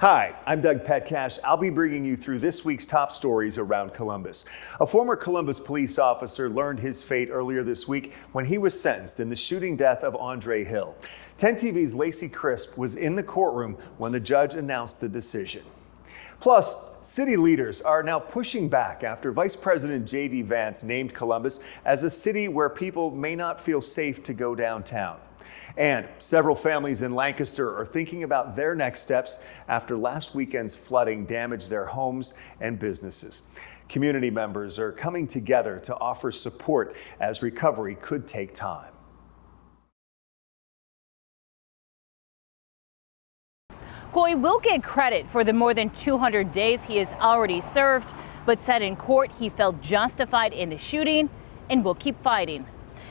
Hi, I'm Doug Petcash. I'll be bringing you through this week's top stories around Columbus. A former Columbus police officer learned his fate earlier this week when he was sentenced in the shooting death of Andre Hill. 10 TV's Lacey Crisp was in the courtroom when the judge announced the decision. Plus, city leaders are now pushing back after Vice President J.D. Vance named Columbus as a city where people may not feel safe to go downtown. And several families in Lancaster are thinking about their next steps after last weekend's flooding damaged their homes and businesses. Community members are coming together to offer support as recovery could take time. Coy will get credit for the more than 200 days he has already served, but said in court he felt justified in the shooting and will keep fighting.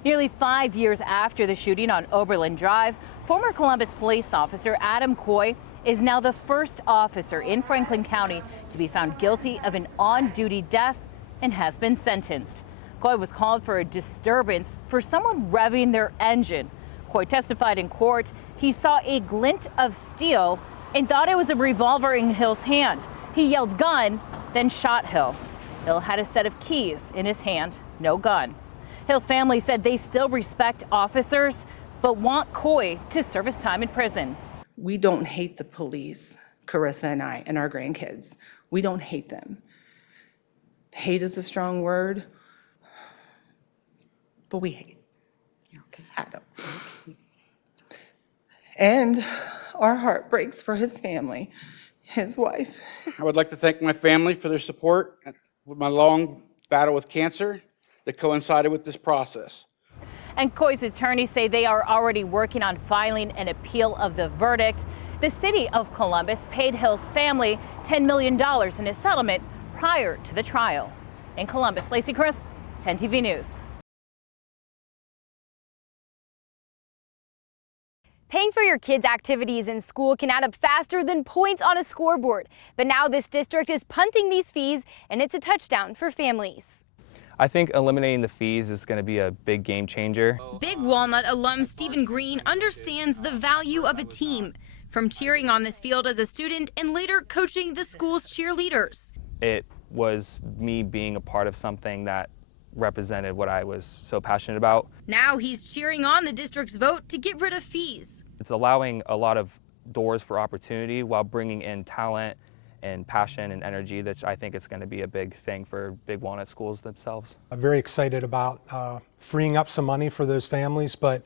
Nearly 5 years after the shooting on Oberlin Drive, former Columbus police officer Adam Coy is now the first officer in Franklin County to be found guilty of an on-duty death and has been sentenced. Coy was called for a disturbance for someone revving their engine. Coy testified in court he saw a glint of steel and thought it was a revolver in Hill's hand. He yelled gun, then shot Hill. Hill had a set of keys in his hand, no gun. Hill's family said they still respect officers, but want Coy to serve his time in prison. We don't hate the police, Carissa and I, and our grandkids. We don't hate them. Hate is a strong word, but we hate. Okay, I don't. And our heart breaks for his family, his wife. I would like to thank my family for their support with my long battle with cancer that coincided with this process. And Coy's attorneys say they are already working on filing an appeal of the verdict. The city of Columbus paid Hill's family $10 million in a settlement prior to the trial. In Columbus, Lacey Crisp, 10 TV News. Paying for your kids' activities in school can add up faster than points on a scoreboard. But now this district is punting these fees, and it's a touchdown for families. I think eliminating the fees is going to be a big game changer. Big Walnut alum Stephen Green understands the value of a team, from cheering on this field as a student and later coaching the school's cheerleaders. It was me being a part of something that represented what I was so passionate about. Now he's cheering on the district's vote to get rid of fees. It's allowing a lot of doors for opportunity while bringing in talent and passion and energy that I think it's going to be a big thing for Big Walnut schools themselves. I'm very excited about freeing up some money for those families, but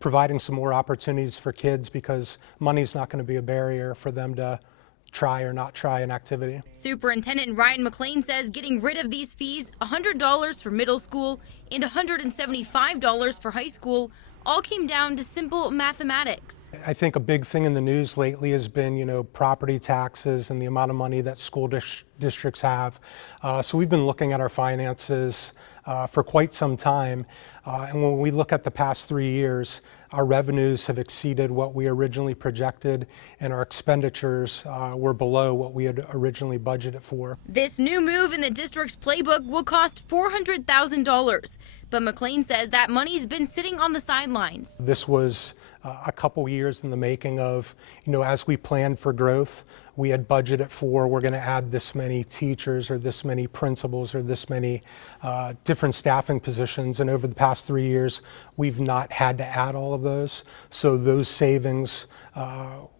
providing some more opportunities for kids, because money's not going to be a barrier for them to try or not try an activity. Superintendent Ryan McLean says getting rid of these fees, $100 for middle school and $175 for high school, all came down to simple mathematics. I think a big thing in the news lately has been, property taxes and the amount of money that school districts have. So we've been looking at our finances for quite some time. And when we look at the past 3 years, our revenues have exceeded what we originally projected, and our expenditures were below what we had originally budgeted for. This new move in the district's playbook will cost $400,000, but McLean says that money's been sitting on the sidelines. This was a couple years in the making of, as we planned for growth, we had budgeted for, we're going to add this many teachers or this many principals or this many different staffing positions. And over the past 3 years, we've not had to add all of those. So those savings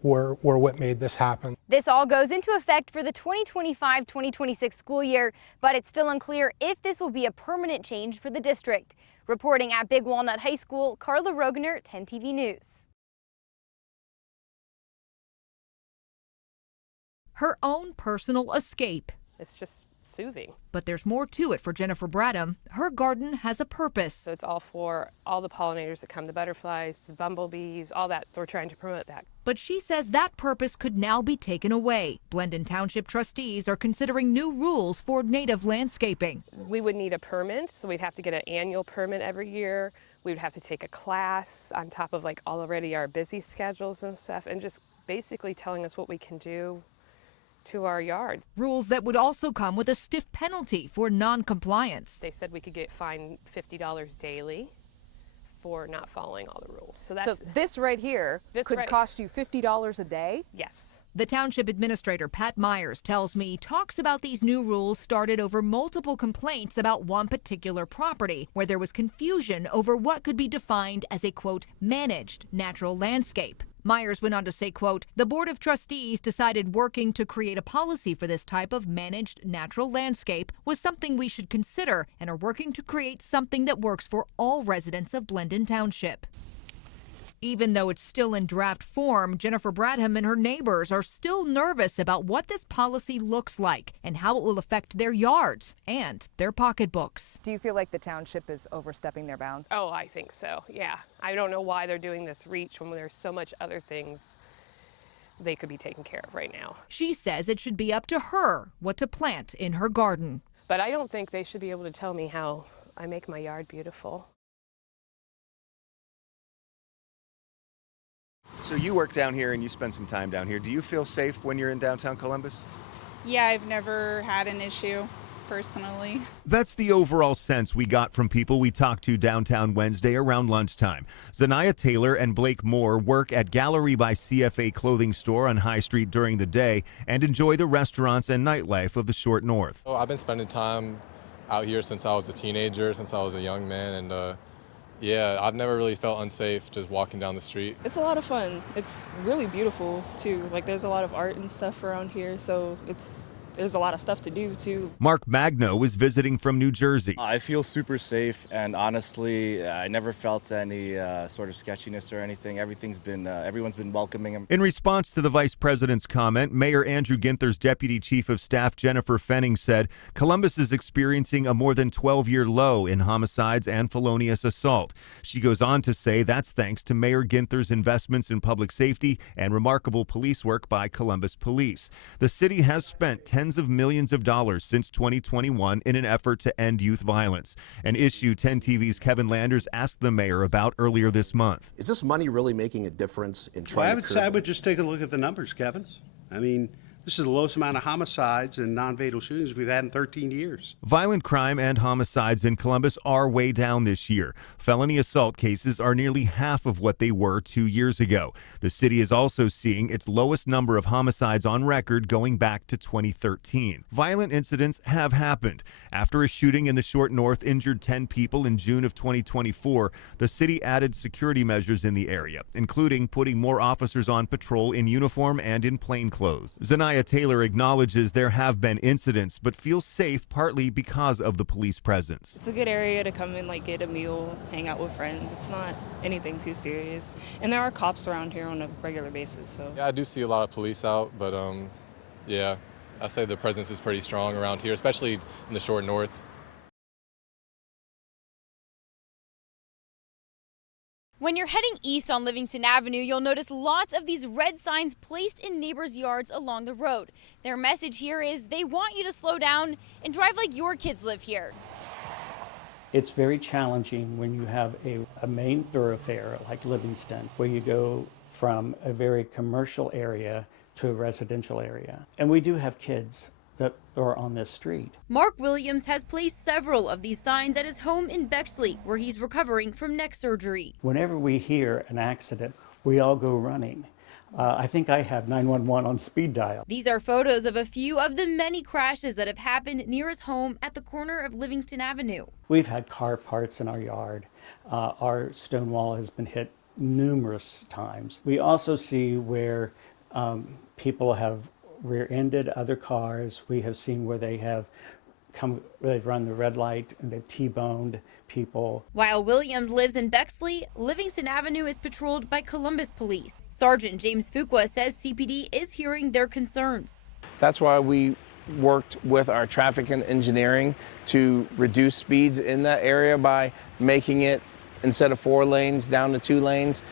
were what made this happen. This all goes into effect for the 2025-2026 school year, but it's still unclear if this will be a permanent change for the district. Reporting at Big Walnut High School, Carla Rogener, 10 TV News. Her own personal escape. It's just soothing. But there's more to it for Jennifer Bradham. Her garden has a purpose. So it's all for all the pollinators that come, the butterflies, the bumblebees, all that. We're trying to promote that. But she says that purpose could now be taken away. Blendon Township trustees are considering new rules for native landscaping. We would need a permit, so we'd have to get an annual permit every year. We would have to take a class on top of already our busy schedules and stuff, and just basically telling us what we can do to our yards. Rules that would also come with a stiff penalty for non-compliance. They said we could get fined $50 daily for not following all the rules. So this right here could cost you $50 a day? Yes. The township administrator, Pat Myers, tells me talks about these new rules started over multiple complaints about one particular property where there was confusion over what could be defined as a, quote, managed natural landscape. Myers went on to say, quote, the Board of Trustees decided working to create a policy for this type of managed natural landscape was something we should consider and are working to create something that works for all residents of Blendon Township. Even though it's still in draft form, Jennifer Bradham and her neighbors are still nervous about what this policy looks like and how it will affect their yards and their pocketbooks. Do you feel like the township is overstepping their bounds? Oh, I think so, yeah. I don't know why they're doing this reach when there's so much other things they could be taking care of right now. She says it should be up to her what to plant in her garden. But I don't think they should be able to tell me how I make my yard beautiful. So you work down here and you spend some time down here. Do you feel safe when you're in downtown Columbus? Yeah, I've never had an issue personally. That's the overall sense we got from people we talked to downtown Wednesday around lunchtime. Zanaya Taylor and Blake Moore work at Gallery by CFA clothing store on High Street during the day and enjoy the restaurants and nightlife of the Short North. Oh, I've been spending time out here since I was a teenager, since I was a young man, and yeah, I've never really felt unsafe just walking down the street. It's a lot of fun. It's really beautiful too. Like there's a lot of art and stuff around here, so there's a lot of stuff to do too. Mark Magno was visiting from New Jersey. I feel super safe, and honestly, I never felt any sort of sketchiness or anything. Everyone's been welcoming. In response to the vice president's comment, Mayor Andrew Ginther's deputy chief of staff, Jennifer Fenning, said Columbus is experiencing a more than 12-year low in homicides and felonious assault. She goes on to say that's thanks to Mayor Ginther's investments in public safety and remarkable police work by Columbus Police. The city has spent tens of millions of dollars since 2021 in an effort to end youth violence, an issue 10 TV's Kevin Landers asked the mayor about earlier this month. Is this money really making a difference in trying I would just take a look at the numbers, Kevin. I mean, this is the lowest amount of homicides and non-fatal shootings we've had in 13 years. Violent crime and homicides in Columbus are way down this year. Felony assault cases are nearly half of what they were 2 years ago. The city is also seeing its lowest number of homicides on record going back to 2013. Violent incidents have happened. After a shooting in the Short North injured 10 people in June of 2024, the city added security measures in the area, including putting more officers on patrol in uniform and in plainclothes. Zanaya Taylor acknowledges there have been incidents, but feels safe partly because of the police presence. It's a good area to come and get a meal, hang out with friends. It's not anything too serious. And there are cops around here on a regular basis. So yeah, I do see a lot of police out, but yeah, I say the presence is pretty strong around here, especially in the Short North. When you're heading east on Livingston Avenue, you'll notice lots of these red signs placed in neighbors' yards along the road. Their message here is they want you to slow down and drive like your kids live here. It's very challenging when you have a main thoroughfare like Livingston, where you go from a very commercial area to a residential area. And we do have kids that are on this street. Mark Williams has placed several of these signs at his home in Bexley, where he's recovering from neck surgery. Whenever we hear an accident, we all go running. I think I have 911 on speed dial. These are photos of a few of the many crashes that have happened near his home at the corner of Livingston Avenue. We've had car parts in our yard. Our stone wall has been hit numerous times. We also see where people have rear-ended other cars. We have seen where they've run the red light and they've T-boned people. While Williams lives in Bexley, Livingston Avenue is patrolled by Columbus Police. Sergeant James Fuqua says CPD is hearing their concerns. That's why we worked with our traffic and engineering to reduce speeds in that area by making it, instead of 4 lanes, down to 2 lanes.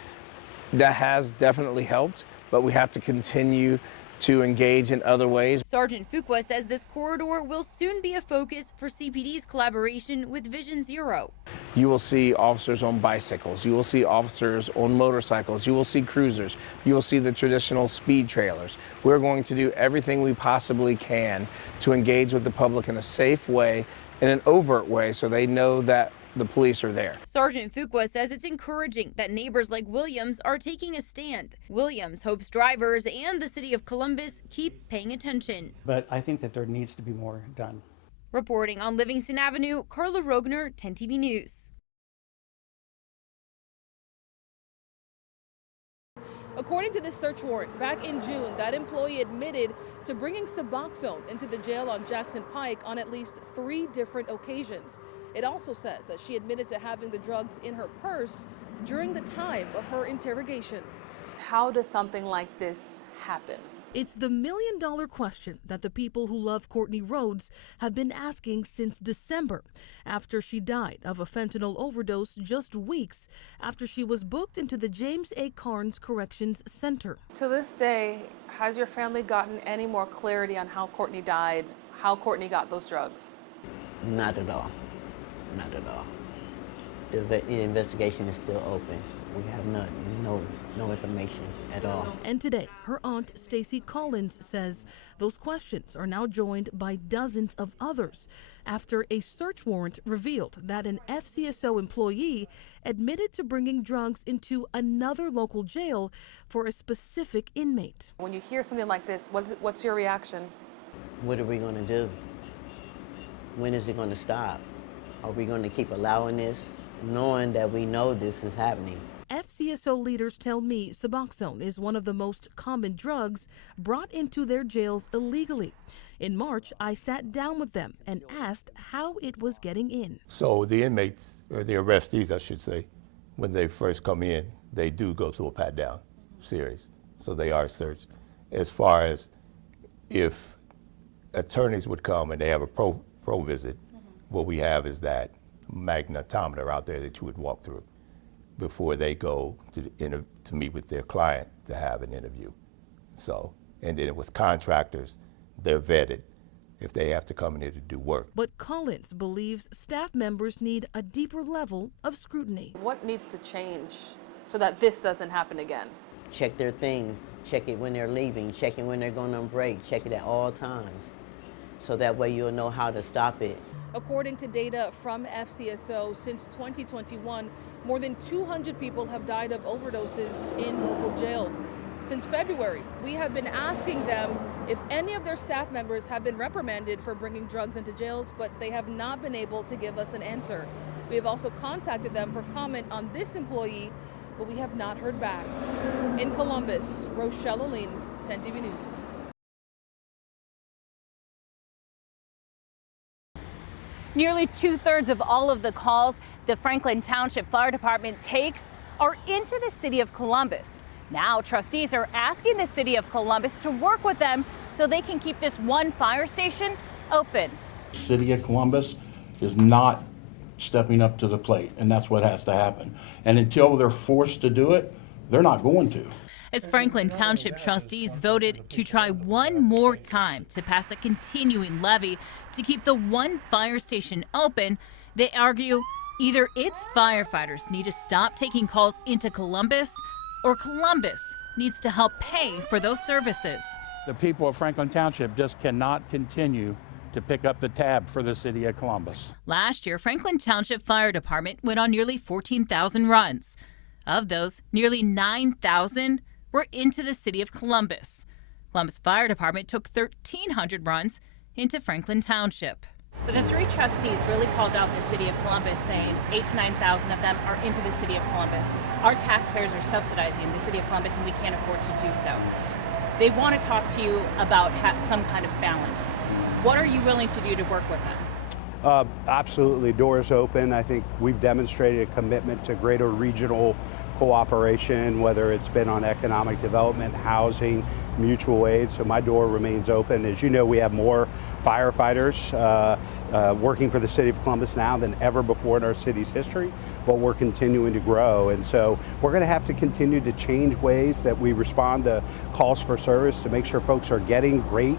That has definitely helped, but we have to continue to engage in other ways. Sergeant Fuqua says this corridor will soon be a focus for CPD's collaboration with Vision Zero. You will see officers on bicycles, you will see officers on motorcycles, you will see cruisers, you will see the traditional speed trailers. We're going to do everything we possibly can to engage with the public in a safe way, in an overt way, so they know that the police are there. Sergeant Fuqua says it's encouraging that neighbors like Williams are taking a stand. Williams hopes drivers and the city of Columbus keep paying attention. But I think that there needs to be more done. Reporting on Livingston Avenue, Carla Rogner, 10 TV News. According to this search warrant, back in June, that employee admitted to bringing Suboxone into the jail on Jackson Pike on at least 3 different occasions. It also says that she admitted to having the drugs in her purse during the time of her interrogation. How does something like this happen? It's the million-dollar question that the people who love Courtney Rhodes have been asking since December, after she died of a fentanyl overdose just weeks after she was booked into the James A. Carnes Corrections Center. To this day, has your family gotten any more clarity on how Courtney died, how Courtney got those drugs? Not at all. Not at all. The investigation is still open. We have no information at all. And today, her aunt, Stacy Collins, says those questions are now joined by dozens of others after a search warrant revealed that an FCSO employee admitted to bringing drugs into another local jail for a specific inmate. When you hear something like this, what's your reaction? What are we going to do? When is it going to stop? Are we going to keep allowing this, knowing that we know this is happening? FCSO leaders tell me Suboxone is one of the most common drugs brought into their jails illegally. In March, I sat down with them and asked how it was getting in. So the inmates, or the arrestees, I should say, when they first come in, they do go through a pat-down series. So they are searched. As far as if attorneys would come and they have a pro visit, what we have is that magnetometer out there that you would walk through before they go to meet with their client to have an interview. So, and then with contractors, they're vetted if they have to come in here to do work. But Collins believes staff members need a deeper level of scrutiny. What needs to change so that this doesn't happen again? Check their things, check it when they're leaving, check it when they're going on break, check it at all times. So that way you'll know how to stop it. According to data from FCSO, since 2021, more than 200 people have died of overdoses in local jails. Since February, we have been asking them if any of their staff members have been reprimanded for bringing drugs into jails, but they have not been able to give us an answer. We have also contacted them for comment on this employee, but we have not heard back. In Columbus, Rochelle Aline, 10 TV News. Nearly 2/3 of all of the calls the Franklin Township Fire Department takes are into the city of Columbus. Now, trustees are asking the city of Columbus to work with them so they can keep this one fire station open. The city of Columbus is not stepping up to the plate, and that's what has to happen. And until they're forced to do it, they're not going to. As Franklin Township trustees voted to try one more time to pass a continuing levy to keep the one fire station open, they argue either its firefighters need to stop taking calls into Columbus or Columbus needs to help pay for those services. The people of Franklin Township just cannot continue to pick up the tab for the city of Columbus. Last year, Franklin Township Fire Department went on nearly 14,000 runs. Of those, nearly 9,000 were into the city of Columbus. Columbus Fire Department took 1,300 runs into Franklin Township. But the 3 trustees really called out the city of Columbus, saying 8,000 to 9,000 of them are into the city of Columbus. Our taxpayers are subsidizing the city of Columbus, and we can't afford to do so. They want to talk to you about some kind of balance. What are you willing to do to work with them? Absolutely, doors open. I think we've demonstrated a commitment to greater regional cooperation, whether it's been on economic development, housing, mutual aid. So my door remains open. As you know, we have more firefighters working for the city of Columbus now than ever before in our city's history, but we're continuing to grow. And so we're going to have to continue to change ways that we respond to calls for service to make sure folks are getting great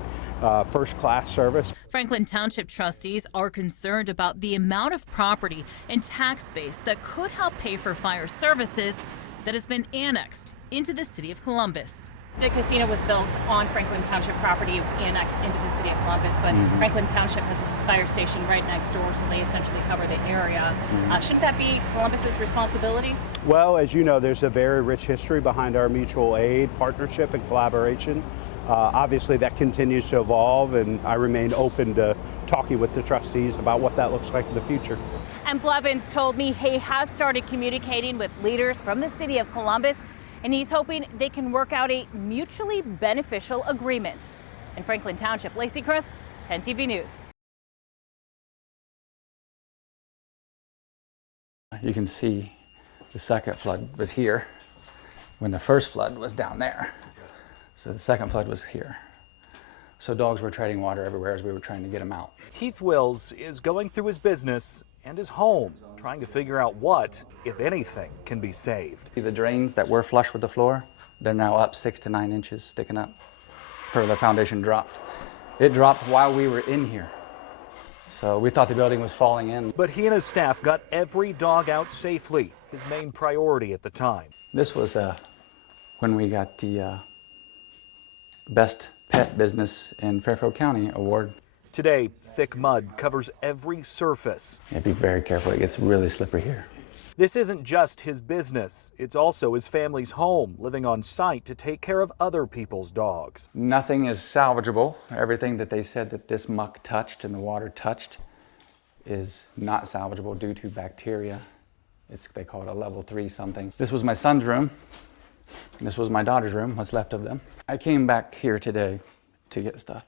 first-class service. Franklin Township trustees are concerned about the amount of property and tax base that could help pay for fire services that has been annexed into the city of Columbus. The casino was built on Franklin Township property. It was annexed into the city of Columbus, but Franklin Township has a fire station right next door, so they essentially cover the area. Shouldn't that be Columbus's responsibility? Well, as you know, there's a very rich history behind our mutual aid partnership and collaboration. Obviously, that continues to evolve, and I remain open to talking with the trustees about what that looks like in the future. And Blevins told me he has started communicating with leaders from the city of Columbus, and he's hoping they can work out a mutually beneficial agreement. In Franklin Township, Lacey Crisp, 10 TV News. You can see the second flood was here when the first flood was down there. So the second flood was here. So dogs were treading water everywhere as we were trying to get them out. Heath Wills is going through his business and his home, trying to figure out what, if anything, can be saved. The drains that were flush with the floor, they're now up 6 to 9 inches sticking up for the foundation dropped. It dropped while we were in here. So we thought the building was falling in. But he and his staff got every dog out safely, his main priority at the time. This was when we got the Best Pet Business in Fairfield County award. Today, thick mud covers every surface. Yeah, be very careful, it gets really slippery here. This isn't just his business, it's also his family's home, living on site to take care of other people's dogs. Nothing is salvageable. Everything that they said that this muck touched and the water touched is not salvageable due to bacteria. They call it a level 3 something. This was my son's room. This was my daughter's room, what's left of them. I came back here today to get stuff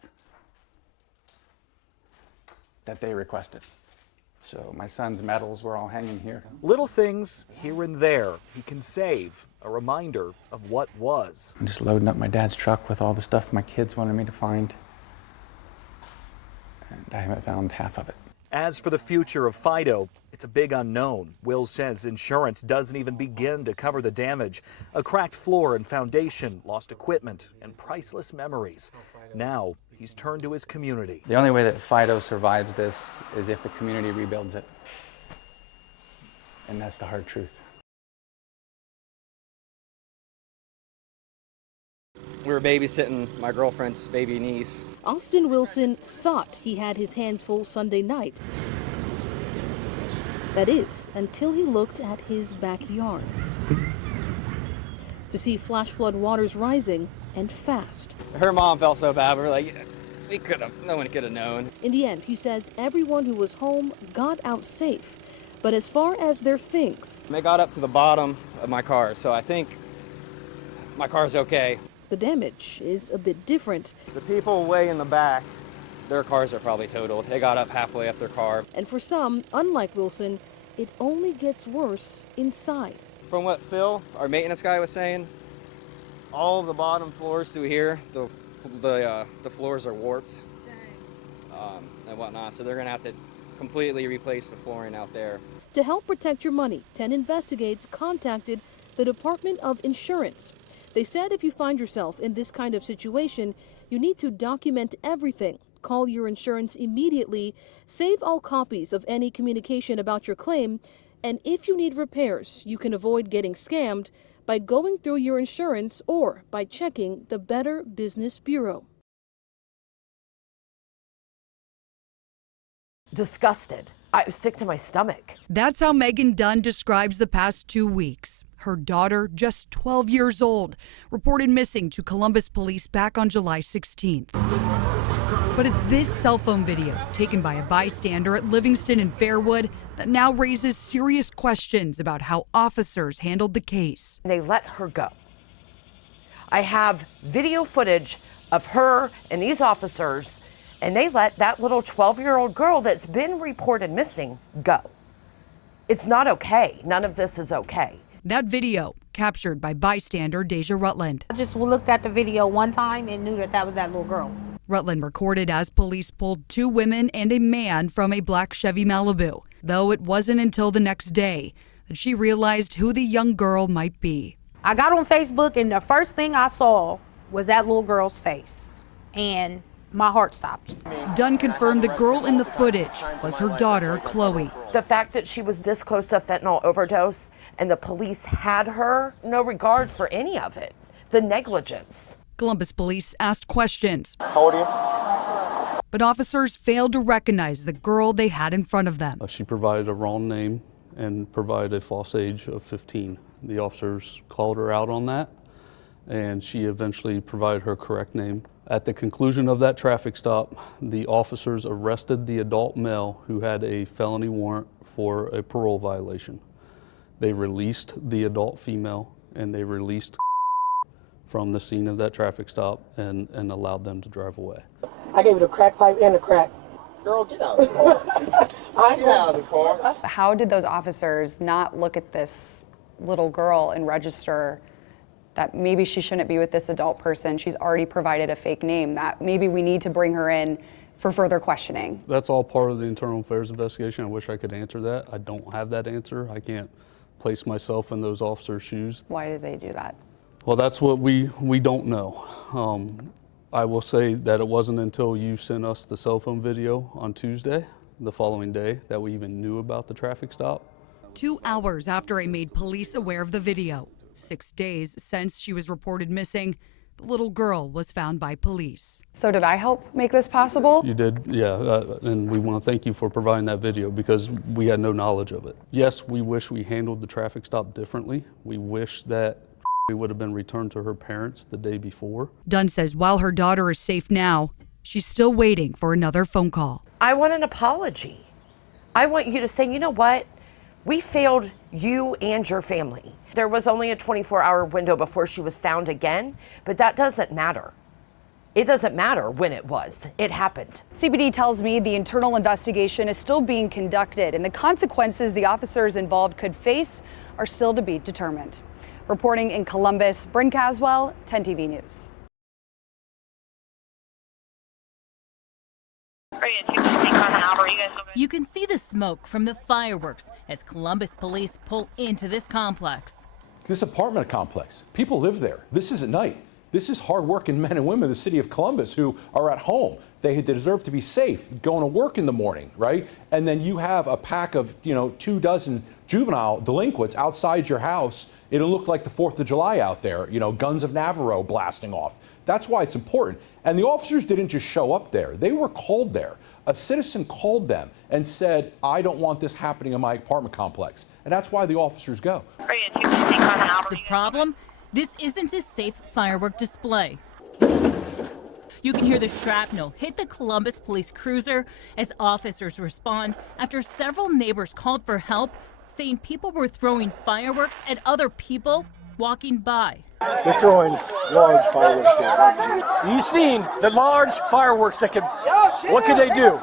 that they requested. So my son's medals were all hanging here. Little things here and there he can save, a reminder of what was. I'm just loading up my dad's truck with all the stuff my kids wanted me to find. And I haven't found half of it. As for the future of Fido, it's a big unknown. Will says insurance doesn't even begin to cover the damage. A cracked floor and foundation, lost equipment, and priceless memories. Now, he's turned to his community. The only way that Fido survives this is if the community rebuilds it. And that's the hard truth. We were babysitting my girlfriend's baby niece. Austin Wilson thought he had his hands full Sunday night. That is, until he looked at his backyard to see flash flood waters rising and fast. Her mom felt so bad. We were like, no one could have known. In the end, he says everyone who was home got out safe. But as far as their things, They got up to the bottom of my car, so I think my car's okay. the damage is a bit different. The people way in the back, their cars are probably totaled. They got up halfway up their car. And for some, unlike Wilson, it only gets worse inside. From what Phil, our maintenance guy, was saying, all of the bottom floors through here, the floors are warped and whatnot, so they're gonna have to completely replace the flooring out there. To help protect your money, 10 Investigates contacted the Department of Insurance. They said if you find yourself in this kind of situation, you need to document everything. Call your insurance immediately, save all copies of any communication about your claim, and if you need repairs, you can avoid getting scammed by going through your insurance or by checking the Better Business Bureau. Disgusted. I was sick to my stomach. That's how Megan Dunn describes the past 2 weeks. Her daughter, just 12 years old, reported missing to Columbus police back on July 16th. But it's this cell phone video, taken by a bystander at Livingston and Fairwood, that now raises serious questions about how officers handled the case. They let her go. I have video footage of her and these officers, and they let that little 12-year-old girl that's been reported missing go. It's not okay. None of this is okay. That video, captured by bystander Deja Rutland. I just looked at the video one time and knew that was that little girl. Rutland recorded as police pulled 2 women and a man from a black Chevy Malibu, though it wasn't until the next day that she realized who the young girl might be. I got on Facebook and the first thing I saw was that little girl's face, and my heart stopped. Dunn confirmed the girl in the footage was her daughter, Chloe. The fact that she was this close to a fentanyl overdose and the police had her, no regard for any of it. The negligence. Columbus police asked questions. How old are you? But officers failed to recognize the girl they had in front of them. She provided a wrong name and provided a false age of 15. The officers called her out on that, and she eventually provided her correct name. At the conclusion of that traffic stop, the officers arrested the adult male who had a felony warrant for a parole violation. They released the adult female, and they released from the scene of that traffic stop and allowed them to drive away. I gave it a crack pipe and a crack. Girl, get out of the car. Get out of the car. How did those officers not look at this little girl and register that maybe she shouldn't be with this adult person? She's already provided a fake name, that maybe we need to bring her in for further questioning. That's all part of the internal affairs investigation. I wish I could answer that. I don't have that answer. I can't place myself in those officers' shoes. Why did they do that? Well, that's what we don't know. I will say that it wasn't until you sent us the cell phone video on Tuesday, the following day, that we even knew about the traffic stop. 2 hours after I made police aware of the video. 6 days since she was reported missing, the little girl was found by police. So did I help make this possible? You did, yeah, and we want to thank you for providing that video because we had no knowledge of it. Yes, we wish we handled the traffic stop differently. We wish that we would have been returned to her parents the day before. Dunn says while her daughter is safe now, she's still waiting for another phone call. I want an apology. I want you to say, you know what? We failed you and your family. There was only a 24-hour window before she was found again, but that doesn't matter. It doesn't matter when it was. It happened. CPD tells me the internal investigation is still being conducted and the consequences the officers involved could face are still to be determined. Reporting in Columbus, Bryn Caswell, 10 TV News. You can see the smoke from the fireworks as Columbus police pull into this complex. This apartment complex, people live there. This is at night. This is hardworking men and women in the city of Columbus who are at home. They deserve to be safe, going to work in the morning, right? And then you have a pack of, 24 juvenile delinquents outside your house. It'll look like the 4th of July out there, guns of Navarro blasting off. That's why it's important. And the officers didn't just show up there. They were called there. A citizen called them and said, I don't want this happening in my apartment complex. And that's why the officers go. The problem? This isn't a safe firework display. You can hear the shrapnel hit the Columbus police cruiser as officers respond after several neighbors called for help, saying people were throwing fireworks at other people walking by. They're throwing large fireworks in. You seen the large fireworks that could, what could they do?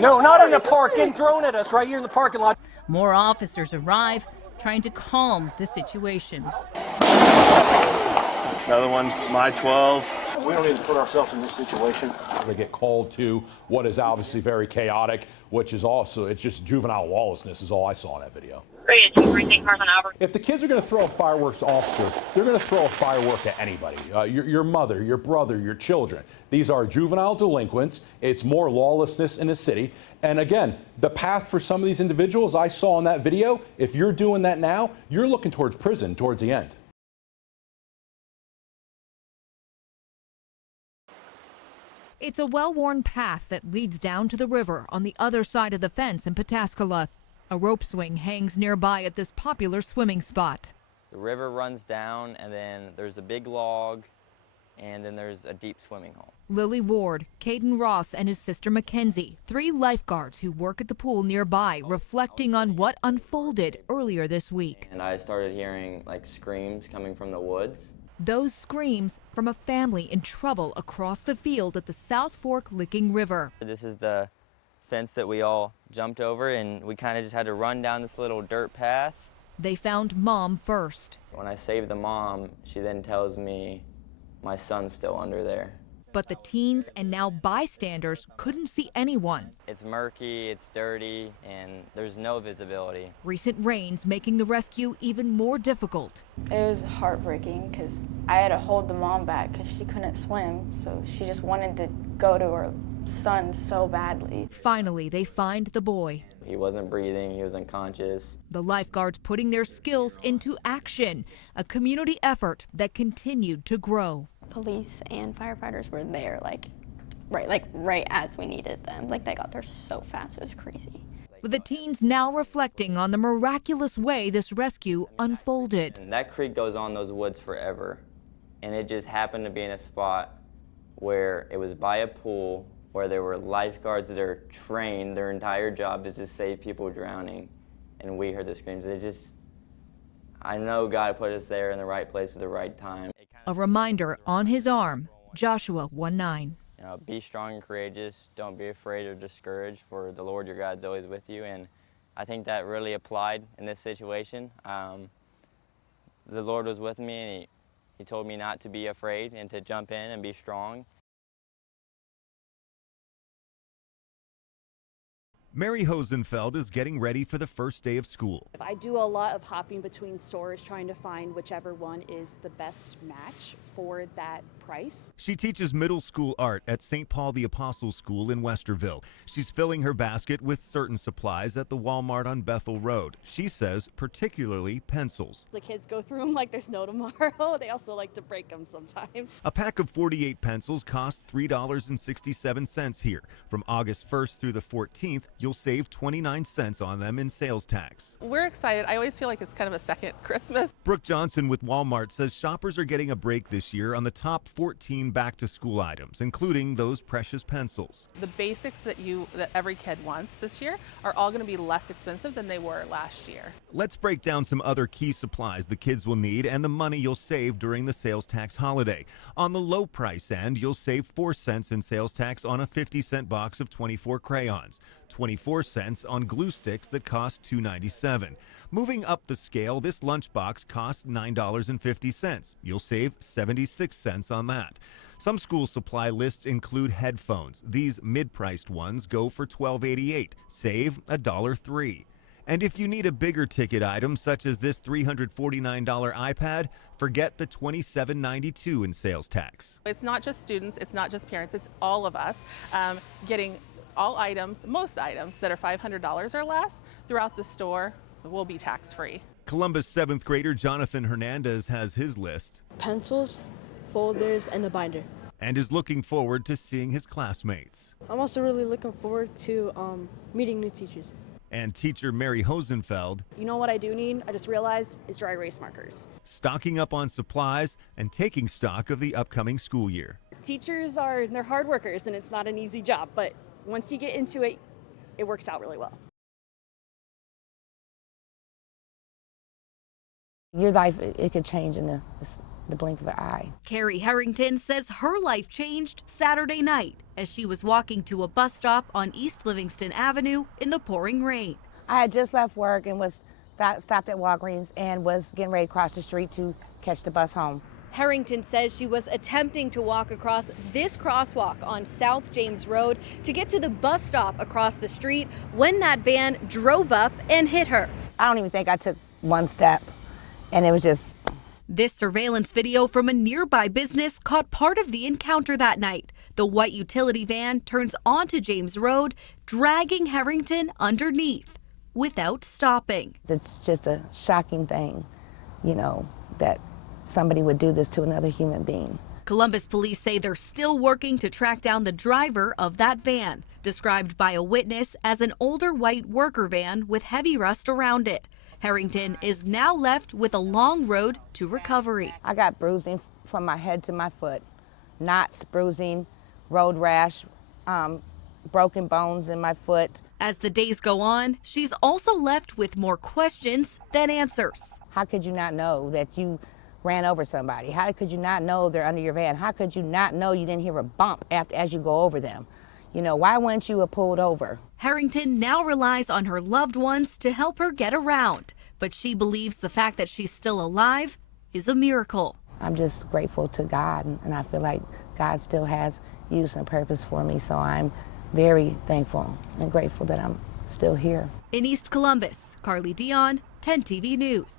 No, not in the park, getting thrown at us right here in the parking lot. More officers arrive, trying to calm the situation. Another one, my 12. We don't need to put ourselves in this situation. They get called to what is obviously very chaotic, which is also, it's just juvenile lawlessness is all I saw in that video. If the kids are going to throw a fireworks officer, they're going to throw a firework at anybody. Your mother, your brother, your children. These are juvenile delinquents. It's more lawlessness in the city. And again, the path for some of these individuals I saw in that video, if you're doing that now, you're looking towards prison towards the end. It's a well-worn path that leads down to the river on the other side of the fence in Pataskala. A rope swing hangs nearby at this popular swimming spot. The river runs down, and then there's a big log, and then there's a deep swimming hole. Lily Ward, Caden Ross, and his sister Mackenzie, 3 lifeguards who work at the pool nearby, reflecting on what unfolded earlier this week. And I started hearing screams coming from the woods. Those screams from a family in trouble across the field at the South Fork Licking River. This is the fence that we all jumped over, and we kind of just had to run down this little dirt path. They found Mom first. When I saved the mom, she then tells me my son's still under there. But the teens and now bystanders couldn't see anyone. It's murky, it's dirty, and there's no visibility. Recent rains making the rescue even more difficult. It was heartbreaking because I had to hold the mom back because she couldn't swim, so she just wanted to go to her son so badly. Finally, they find the boy. He wasn't breathing, he was unconscious. The lifeguards putting their skills into action, a community effort that continued to grow. police and firefighters were there, like right as we needed them. Like, they got there so fast, it was crazy. With the teens now reflecting on the miraculous way this rescue unfolded. And that creek goes on those woods forever, and it just happened to be in a spot where it was by a pool, where there were lifeguards that are trained, their entire job is to save people drowning, and we heard the screams. It just, I know God put us there in the right place at the right time. A reminder on his arm, Joshua 1:9. You know, be strong and courageous. Don't be afraid or discouraged, for the Lord your God's always with you. And I think that really applied in this situation. The Lord was with me, and he told me not to be afraid and to jump in and be strong. Mary Hosenfeld is getting ready for the first day of school. I do a lot of hopping between stores trying to find whichever one is the best match for that price. She teaches middle school art at St. Paul the Apostle School in Westerville. She's filling her basket with certain supplies at the Walmart on Bethel Road. She says particularly pencils. The kids go through them like there's no tomorrow. They also like to break them sometimes. A pack of 48 pencils costs $3.67 here. From August 1st through the 14th, you'll save 29 cents on them in sales tax. We're excited. I always feel like it's kind of a second Christmas. Brooke Johnson with Walmart says shoppers are getting a break this year on the top 14 back-to-school items, including those precious pencils. The basics that every kid wants this year are all going to be less expensive than they were last year. Let's break down some other key supplies the kids will need and the money you'll save during the sales tax holiday. On the low price end, you'll save 4 cents in sales tax on a 50-cent box of 24 crayons. 24 cents on glue sticks that cost $2.97. Moving up the scale, this lunchbox costs $9.50. You'll save 76 cents on that. Some school supply lists include headphones. These mid-priced ones go for $12.88. Save $1.03. And if you need a bigger ticket item, such as this $349 iPad, forget the $27.92 in sales tax. It's not just students, it's not just parents, it's all of us getting all items, most items that are $500 or less throughout the store will be tax-free. Columbus 7th grader Jonathan Hernandez has his list. Pencils, folders, and a binder. And is looking forward to seeing his classmates. I'm also really looking forward to meeting new teachers. And teacher Mary Hosenfeld. You know what I do need, I just realized, is dry erase markers. Stocking up on supplies and taking stock of the upcoming school year. Teachers they're hard workers, and it's not an easy job, but once you get into it, it works out really well. Your life, it could change in the blink of an eye. Carrie Harrington says her life changed Saturday night as she was walking to a bus stop on East Livingston Avenue in the pouring rain. I had just left work and was stopped at Walgreens and was getting ready to cross the street to catch the bus home. Harrington says she was attempting to walk across this crosswalk on South James Road to get to the bus stop across the street when that van drove up and hit her. I don't even think I took one step, and it was just... This surveillance video from a nearby business caught part of the encounter that night. The white utility van turns onto James Road, dragging Harrington underneath without stopping. It's just a shocking thing, you know, that somebody would do this to another human being. Columbus police say they're still working to track down the driver of that van, described by a witness as an older white worker van with heavy rust around it. Harrington is now left with a long road to recovery. I got bruising from my head to my foot, knots, bruising, road rash, broken bones in my foot. As the days go on, she's also left with more questions than answers. How could you not know that you ran over somebody? How could you not know they're under your van? How could you not know you didn't hear a bump as you go over them? You know, why wouldn't you have pulled over? Harrington now relies on her loved ones to help her get around, but she believes the fact that she's still alive is a miracle. I'm just grateful to God, and I feel like God still has use and purpose for me, so I'm very thankful and grateful that I'm still here. In East Columbus, Carly Dion, 10 TV News.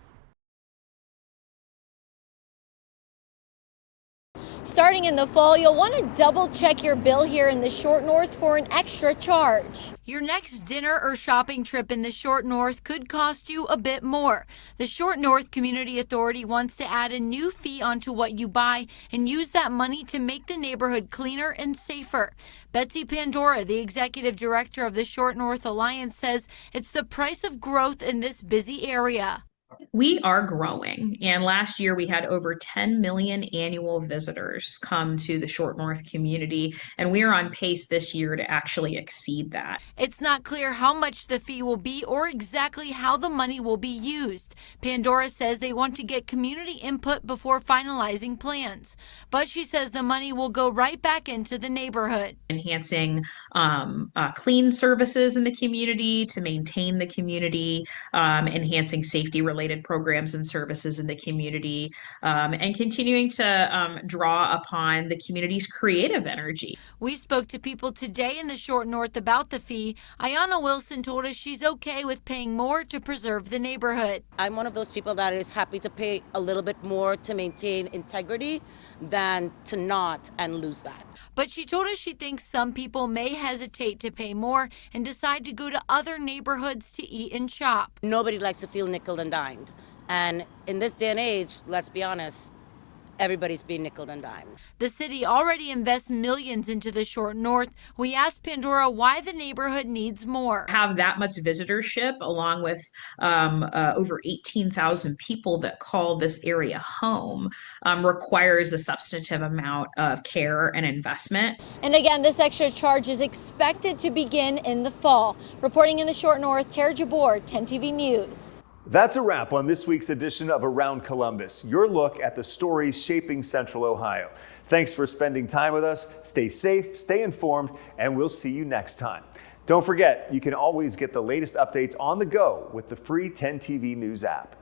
Starting in the fall, you'll want to double check your bill here in the Short North for an extra charge. Your next dinner or shopping trip in the Short North could cost you a bit more. The Short North Community Authority wants to add a new fee onto what you buy and use that money to make the neighborhood cleaner and safer. Betsy Pandora, the executive director of the Short North Alliance, says it's the price of growth in this busy area. We are growing, and last year we had over 10 million annual visitors come to the Short North community, and we are on pace this year to actually exceed that. It's not clear how much the fee will be or exactly how the money will be used. Pandora says they want to get community input before finalizing plans, but she says the money will go right back into the neighborhood. Enhancing clean services in the community to maintain the community, enhancing safety-related programs and services in the community, and continuing to draw upon the community's creative energy. We spoke to people today in the Short North about the fee. Ayana Wilson told us she's okay with paying more to preserve the neighborhood. I'm one of those people that is happy to pay a little bit more to maintain integrity than to not and lose that. But she told us she thinks some people may hesitate to pay more and decide to go to other neighborhoods to eat and shop. Nobody likes to feel nickel and dimed. And in this day and age, let's be honest, everybody's being nickel and dimed. The city already invests millions into the Short North. We asked Pandora why the neighborhood needs more. Have that much visitorship, along with over 18,000 people that call this area home, requires a substantive amount of care and investment. And again, this extra charge is expected to begin in the fall. Reporting in the Short North, Tara Jabor, 10 TV News. That's a wrap on this week's edition of Around Columbus, your look at the stories shaping Central Ohio. Thanks for spending time with us. Stay safe, stay informed, and we'll see you next time. Don't forget, you can always get the latest updates on the go with the free 10 TV News app.